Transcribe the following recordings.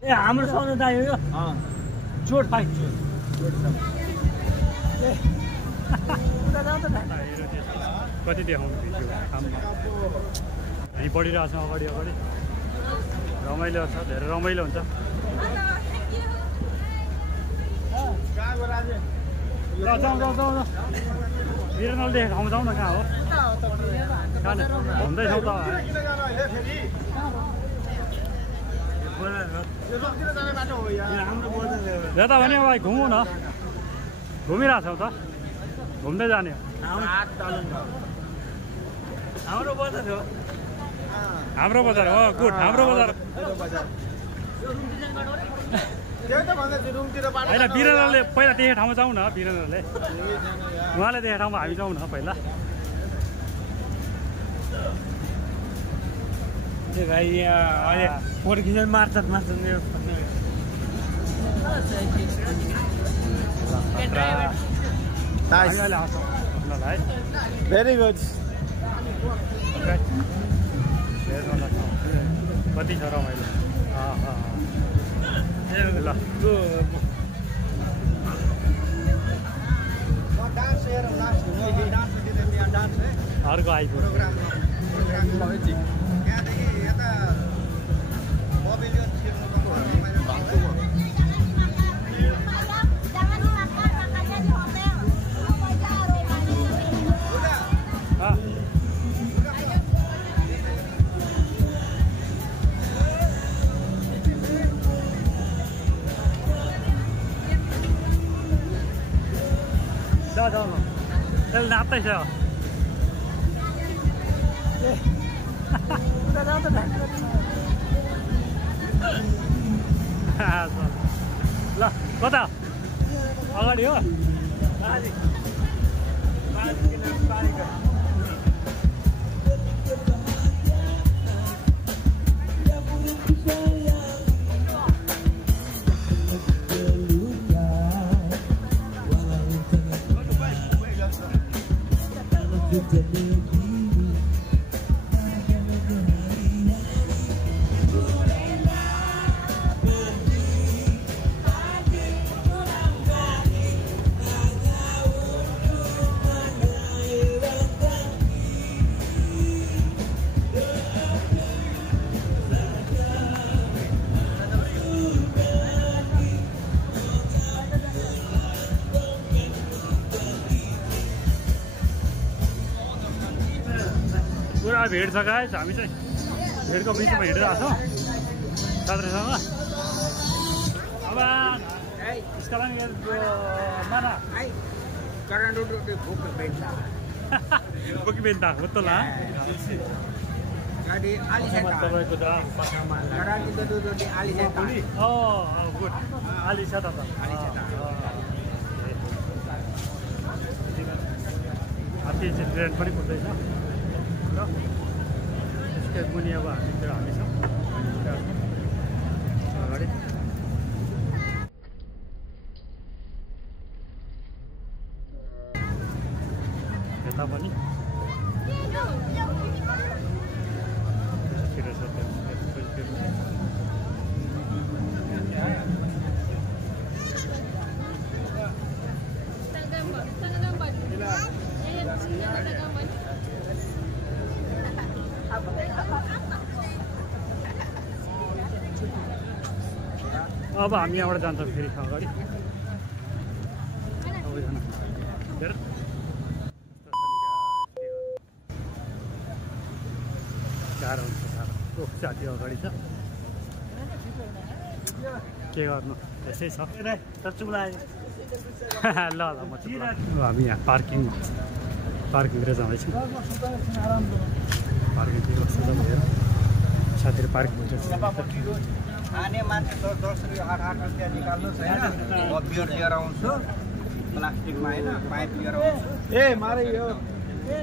ए हाम्रो समुदाय हो यो जोड फाइट कति देखाउनु भिडियो हामी बढिरहेको छौँ अगाडि अगाडि रमाइलो छ धेरै रमाइलो हुन्छ बिरनल देखेको ठाउँ जाउँ न कहाँ हो घुम्दैछौँ त यता भने भाइ घुमौँ न घुमिरहेको छौँ त घुम्दै जाने हाम्रो बजार हो हाम्रो बजार हो गुड हाम्रो बजार होइन बिरनलले पहिला देखेको ठाउँमा जाउँ न बिरनलले उहाँले देखेको ठाउँमा हामी जाउँ न पहिला भाइ यहाँ अहिले फोटो खिचेर मार्छ भेरी गुड कति छ रमाइलो ल अर्को आइपुग्यो त्यसले नाप्दैछ ल कता अगाडि हो पुरा भेड छ गाइस हामी चाहिँ भेडको बिचमा हिँडिरहेको छौँ साथीसँग अब sekarang mana Bukit Bintang betul lah di Aliseta sekarang kita duduk di Aliseta oh good Aliseta Pak Aliseta अति चाहिँ ट्रेन पनि कुद्दैछ र त्यसकै मुनि अब हामी छौँ अगाडि यता पनि अब हामी यहाँबाट जान्छौँ फेरि अगाडि गाह्रो हुन्छ गाह्रो साथी अगाडि छ के गर्नु त्यसै छ ल ल म हामी यहाँ पार्किङतिर जाँदैछौँ पार्किङतिर कस्तो छ हेर साथीहरू पार्किङ आने मान्छे 10 रुपैयाँ 8 रुपैयाँ निकाल्नु छैन म बियर लिएर आउँछु प्लास्टिकमा हैन पाइप लिएर आउँछु ए मारे यो ए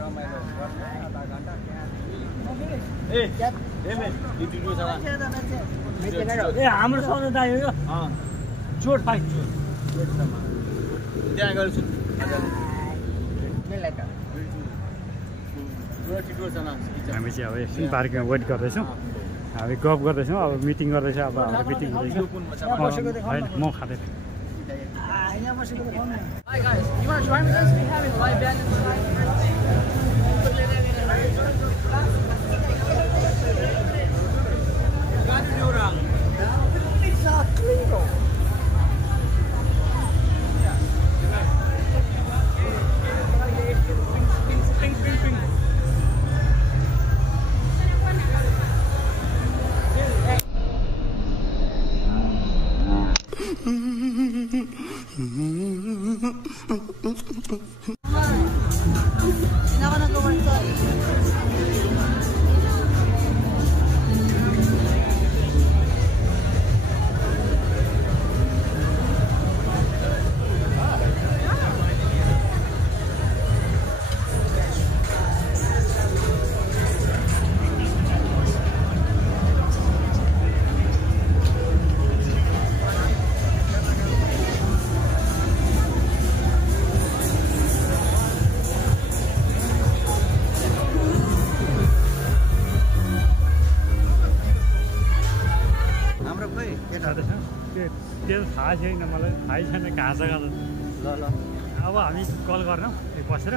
रमाइलो गर्ने आधा घण्टा त्यहाँ ए एमे दिदिनु छ ए हाम्रो समुदाय हो यो जोड फाइट त्यहाँ गर्छु मेलाई त हामी चाहिँ अब एकछिन पार्किङमा वेट गर्दैछौँ हामी गफ गर्दैछौँ अब मिटिङ गर्दैछ अब हाम्रो मिटिङ हुँदैछ होइन म खाँदैन Hi guys, you want to join with us? We have a live band inside. It's not legal. Hindi ako nag-work. त्यो थाहा छैन मलाई थाहै छैन कहाँ छ कहाँ ल अब हामी कल गर्छौँ बसेर